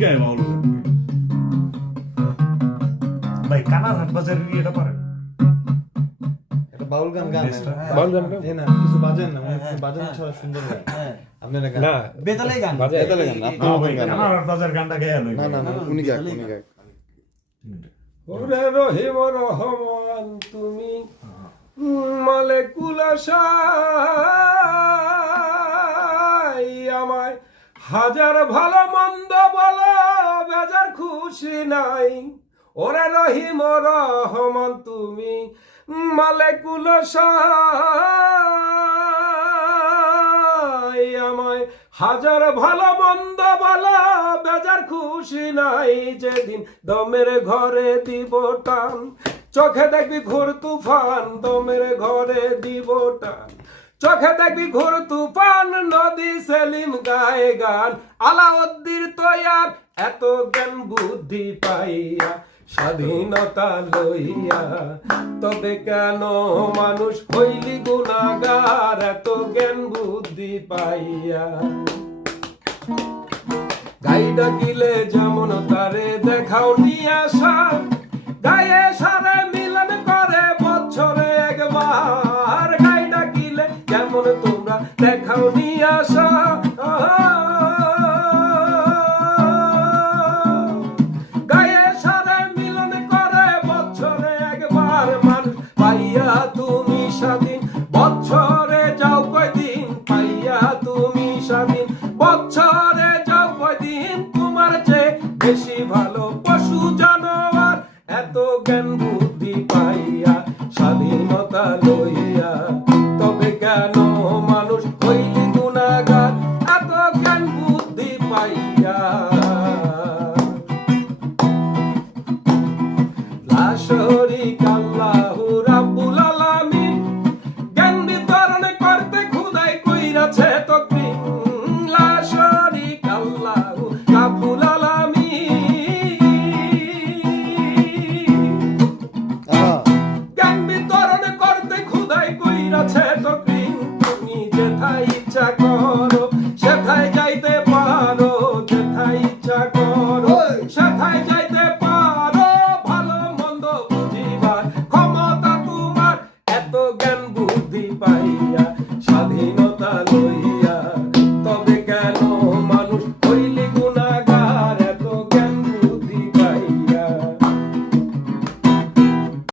গায়ে বাউল গান ভাই কানার হাট বাজারের এটা পারেন এটা বাউল গান গান বাউল গান এই না কিছু বাজেন না বাজেন ছাড়া সুন্দর গান আপনারা গান না বেতালে গান বেতালে গান আপনি ভাই গান কানার হাট বাজার গানটা গায়ে লই না না না উনি গান ওরে রহিম রহমান তুমি মালেকুল আশাই আমায় হাজার ভালো মন্দ বলো বেজার খুশি নাই ওরে রহিম রহমান তুমি মালেকুল আশাই আমায় হাজার ভালো মন্দ বলো বেজার খুশি নাই যেদিন দমের ঘরে দিব টান চোখে দেখবি ঘোর তুফান দমের ঘরে দিব টান চোখে দেখবি ঘোর তুফান নদী সেলিম গায়ে গান আলাউদ্দিন তৈয়ার এত জ্ঞান বুদ্ধি পাইয়া স্বাধীনতা লইয়া তবে কেন মানুষ হইলি গুনাগার এত জ্ঞান বুদ্ধি পাইয়া গাই ডাকিলে যেমন তারে দেখাও নিয়ে আসা গায়ে সারে মিলন করে বছরে একবার গাই ডাকিলে যেমন তোমরা দেখাও নিয়ে আসা গায়ে সারে মিলন করে বছরে একবার মানুষ পাইয়া তুমি স্বাধীন বছরে যাও কয়দিন পাইয়া তুমি স্বাধীন বছরে যাও কয়দিন তোমার চেয়ে বেশি ভালো পশু জানোয়ার এত জ্ঞান বুদ্ধি পাইয়া স্বাধীনতা লইয়া তবে কেন মানুষ হইলি গুনাগার এত জ্ঞান বুদ্ধি পাইয়া লা শরীকা লাহু রাব্বুল আলামিন জ্ঞান বিতরণ করতে খোদাই কইরাছে তকবীর লা শরীকা লাহু রাব্বুল জ্ঞান বিতরণ করতে খোদাই কইরাছে তকবীর তুমি যেথায় ইচ্ছা করো সেথায় যাইতে পারো যেথায় ইচ্ছা করো সেথায় যাইতে পারো ভালো মন্দ বুঝিবার ক্ষমতা তোমার এত জ্ঞান বুদ্ধি পাইয়া স্বাধীনতা